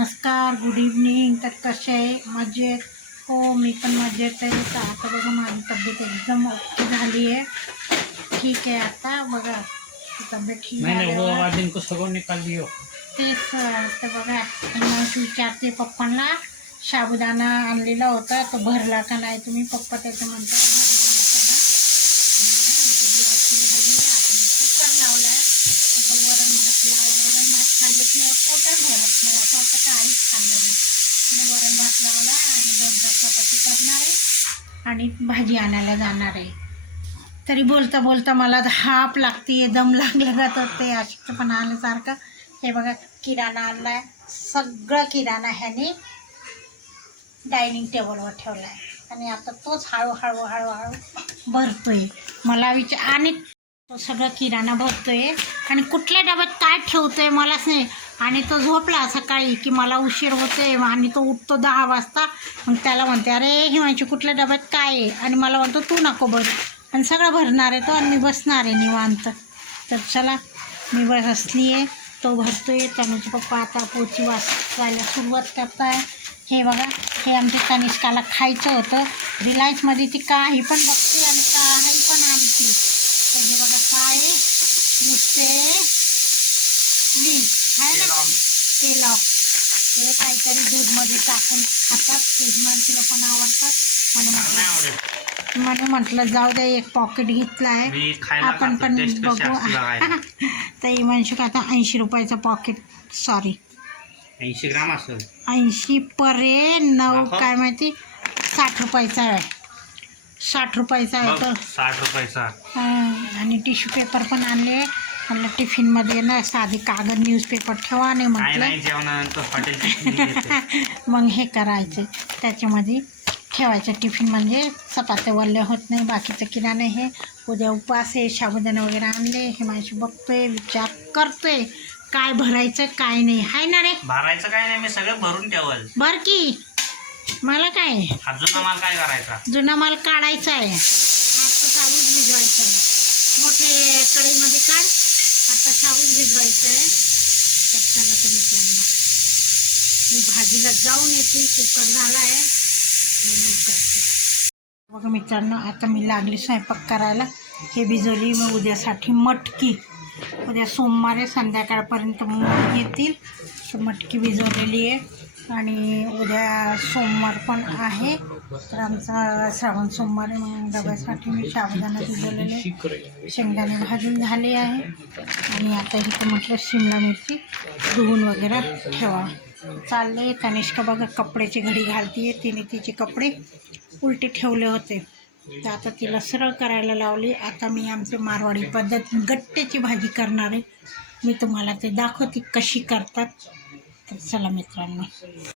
नमस्कार good evening तर कसे आहे? मजेत? हो मी पण मजेत आहे. तर आता बघा माझी तब्येत एकदम ओके झाली आहे. ठीक आहे आता. बघा तब्येत ठीक दियो तेच अं, तर बघा हिमांशू विचारते पप्पांना. साबुदाणा आणलेला होता. तो भरला का नाही? तुम्ही पप्पा त्याचं म्हणता. पोटच असं वाटतं काहीच खाल्लं नाही वरण आणि दोन तास चपाती करणार आहे आणि भाजी आणायला जाणार आहे. तरी बोलता बोलता मला हाप लागते दम लागलं जात होते अशक्तपणा आल्यासारखं. हे बघा किराणा आणला आहे सगळं किराणा ह्याने डायनिंग टेबलवर ठेवला आहे आणि आता तोच हळूहळू हळूहळू भरतोय. मला विचार आणि तो सगळं किराणा भरतोय. आणि कुठल्या डब्यात काय ठेवतोय मलाच नाही. आणि तो झोपला सकाळी की मला उशीर होते आणि तो उठतो दहा वाजता. मग त्याला म्हणते अरे हिमांशी कुठल्या डब्यात काय आहे? आणि मला म्हणतो तू नको बस. आणि सगळं भरणार आहे तो आणि मी बसणार आहे निवांत. तर चला मी बसली आहे. तो भरतो आहे त्यामुळे पप्पा आता पोची वाचायला सुरुवात करताय. हे बघा हे आमच्या तनिष्काला खायचं होतं. रिलायन्समध्ये ती काही पण बघते आणि काही पण आणते. तर हे बघा काय नुसते मी. आहे ना तेल हे काहीतरी दूधमध्ये टाकून खातात. यजमानतीला पण आवडतात. म्हणून म्हणून म्हटलं जाऊ दे एक पॉकेट घेतलं आहे आपण पण बघू. तर इमानशुक आता ऐंशी रुपयाचं पॉकेट सॉरी ऐंशी ग्राम असेल. ऐंशी परे नऊ. काय माहिती? साठ रुपयाचा आहे. साठ रुपयाचा आहे बघ, तो. साठ रुपयाचा. आणि टिश्यू पेपर पण आणले. म्हणलं टिफिनमध्ये ना साधी कागद न्यूजपेपर ठेवा आणि काय म्हटलं नाही जेवणानंतर हॉटेल मग हे करायचे. त्याच्यामध्ये ठेवायचं टिफिन म्हणजे चपात्या वल्ले होत नाही बाकीचं किराणे हे. उद्या उपवास आहे साबुदाणे वगैरे आणले हे माझी बघतोय विचार करतोय. काय भरायचं काय नाही. हाय ना रे? भरायचं काय नाही मी सगळं भरून ठेवल. बर की. मला काय? अजून आम्हाला काय करायचा? जुना माल काढायचा आहे. साबूत भिजवायचं आहे. मोठे कढईमध्ये काढ. आता छावून भिजवायचं आहे तर तुम्ही सांगा. मी भाजीला जाऊन येते कुकर झाला आहे मग करते. बघा मित्रांनो आता मी लागली स्वयंपाक करायला. हे भिजवली मग उद्यासाठी मटकी. उद्या सोमवारी संध्याकाळपर्यंत मग येतील. तर मटकी भिजवलेली आहे. आणि उद्या सोमवार पण आहे. तर आमचा श्रावण सोमवार आहे मग डब्यासाठी मी साबुदाणा भिजवलेले आहे. शेंगदाणे भाजून झाले आहे. आणि आता इथं म्हटलं शिमला मिरची धुवून वगैरे ठेवा. चालले तनिष्का बघा कपड्याची घडी घालतीये तिने तिचे कपडे उलटे ठेवले होते. तर आता तिला सरळ करायला लावली. आता मी आमची मारवाडी पद्धत गट्ट्याची भाजी करणार आहे. मी तुम्हाला ते दाखवते कशी करतात. तर चला मित्रांनो.